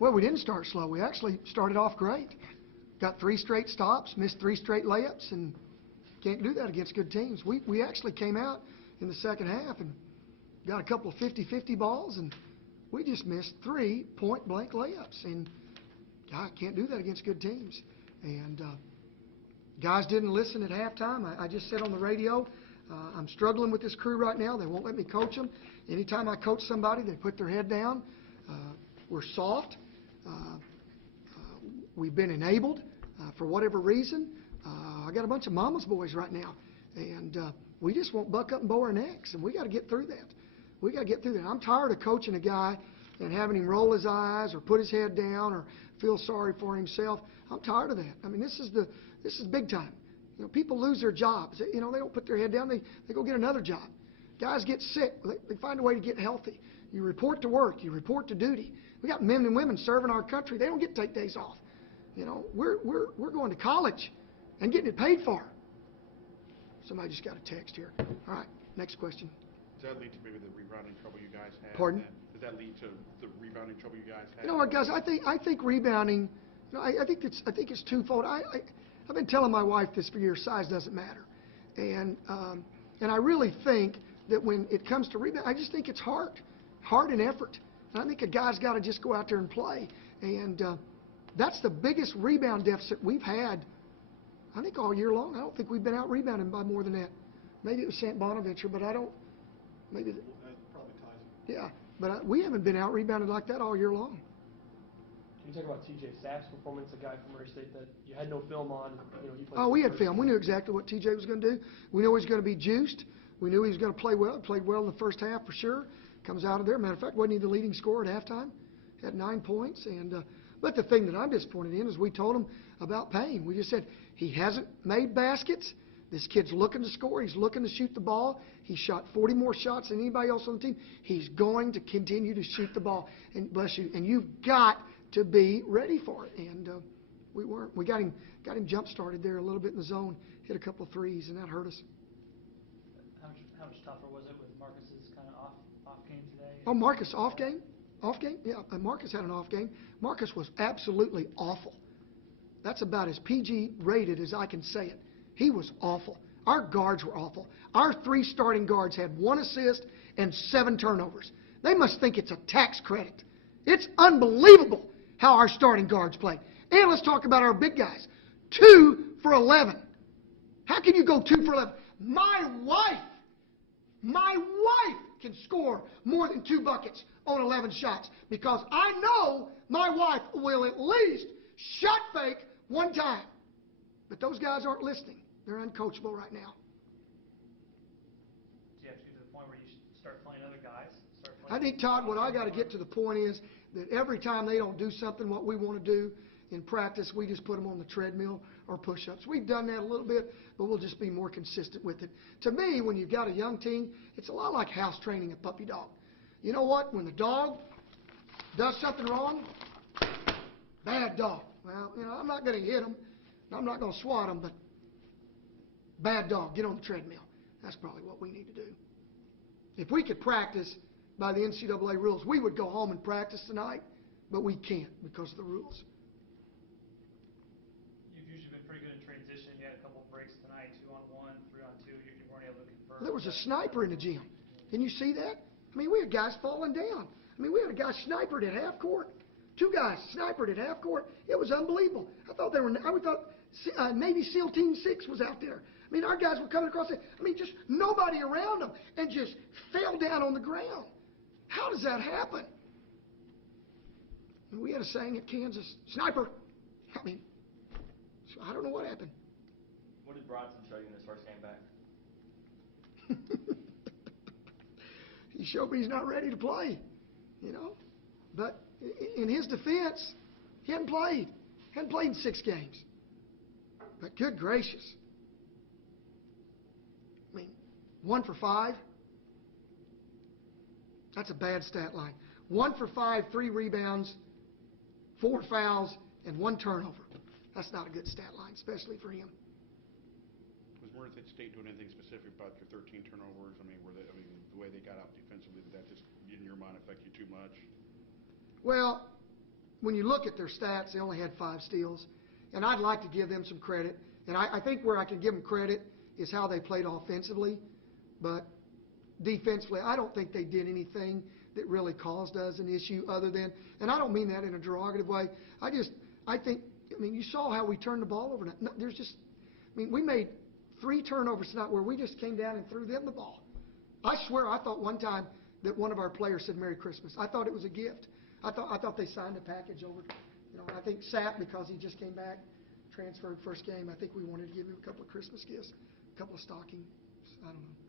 Well, we didn't start slow. We actually started off great. Got 3 straight stops, missed 3 straight layups, and can't do that against good teams. We actually came out in the second half and got a couple of 50-50 balls, and we just missed 3 point-blank layups. And God, can't do that against good teams. And guys didn't listen at halftime. I just said on the radio, I'm struggling with this crew right now. They won't let me coach them. Anytime I coach somebody, they put their head down. We're soft. We've been enabled for whatever reason. I got a bunch of mama's boys right now, and we just won't buck up and bow our necks, and we got to get through that. We got to get through that. I'm tired of coaching a guy and having him roll his eyes or put his head down or feel sorry for himself. I'm tired of that. I mean, this is big time. You know, people lose their jobs. You know, they don't put their head down. They go get another job. Guys get sick. They find a way to get healthy. You report to work. You report to duty. We got men and women serving our country. They don't get to take days off. You know, we're going to college and getting it paid for. Somebody just got a text here. All right, next question. Does that lead to maybe the rebounding trouble you guys had? Pardon? Does that lead to the rebounding trouble you guys had? You know what, guys? I think rebounding. You know, I think it's twofold. I've been telling my wife this for years. Size doesn't matter, and I really think that when it comes to rebound, I just think it's heart and effort. And I think a guy's got to just go out there and play, and that's the biggest rebound deficit we've had. I think all year long. I don't think we've been out rebounding by more than that. Maybe it was St. Bonaventure, but I don't. Maybe. That probably ties it. Yeah, but we haven't been out rebounded like that all year long. Can you talk about T.J. Sapp's performance, a guy from Murray State that you had no film on? You know, he played We had film. We knew exactly what T.J. was going to do. We knew he was going to be juiced. We knew he was going to play well. He played well in the first half for sure. Comes out of there. Matter of fact, wasn't he the leading scorer at halftime? Had 9 points. But the thing that I'm disappointed in is we told him about Payne. We just said he hasn't made baskets. This kid's looking to score. He's looking to shoot the ball. He shot 40 more shots than anybody else on the team. He's going to continue to shoot the ball. And bless you. And you've got to be ready for it. And we weren't. We got him jump started there a little bit in the zone. Hit a couple of threes, and that hurt us. How much tougher was it with Marcus's kind of off game today? Oh, Marcus off game? Off game? Yeah, Marcus had an off game. Marcus was absolutely awful. That's about as PG rated as I can say it. He was awful. Our guards were awful. Our 3 starting guards had 1 assist and 7 turnovers. They must think it's a tax credit. It's unbelievable how our starting guards played. And let's talk about our big guys. 2 for 11. How can you go 2 for 11? My wife can score more than 2 buckets on 11 shots because I know my wife will at least shot fake 1 time. But those guys aren't listening. They're uncoachable right now. Do you have to get to the point where you start playing other guys? I think, Todd, what I got to get to the point is that every time they don't do something what we want to do in practice, we just put them on the treadmill or push-ups. We've done that a little bit, but we'll just be more consistent with it. To me, when you've got a young team, it's a lot like house training a puppy dog. You know what? When the dog does something wrong, bad dog. Well, you know, I'm not going to hit him. I'm not going to swat him, but bad dog, get on the treadmill. That's probably what we need to do. If we could practice by the NCAA rules, we would go home and practice tonight, but we can't because of the rules. You've usually been pretty good in transition. You had a couple breaks tonight, 2-on-1, 3-on-2. You weren't able to convert. There was a sniper in the gym. Didn't you see that? I mean, we had guys falling down. I mean, we had a guy snipered at half court. 2 guys snipered at half court. It was unbelievable. I thought Navy SEAL Team 6 was out there. I mean, our guys were coming across it. I mean, just nobody around them and just fell down on the ground. How does that happen? And we had a saying at Kansas, sniper. I mean, so I don't know what happened. What did Bronson show you in his first game back? He showed me he's not ready to play, you know. But in his defense, he hadn't played. Hadn't played in 6 games. But good gracious. I mean, 1 for 5. That's a bad stat line. 1 for 5, 3 rebounds, 4 fouls, and 1 turnover. That's not a good stat line, especially for him. Was Murray State doing anything specific about your 13 turnovers? I mean, the way they got out defensively, did that just, in your mind, affect you too much? Well, when you look at their stats, they only had 5 steals. And I'd like to give them some credit. And I think where I can give them credit is how they played offensively. But defensively, I don't think they did anything that really caused us an issue other than, and I don't mean that in a derogative way. I think, you saw how we turned the ball over. No, we made 3 turnovers tonight where we just came down and threw them the ball. I swear I thought one time that one of our players said Merry Christmas. I thought it was a gift. I thought they signed a package over. I think Sapp, because he just came back, transferred first game, I think we wanted to give him a couple of Christmas gifts, a couple of stockings. I don't know.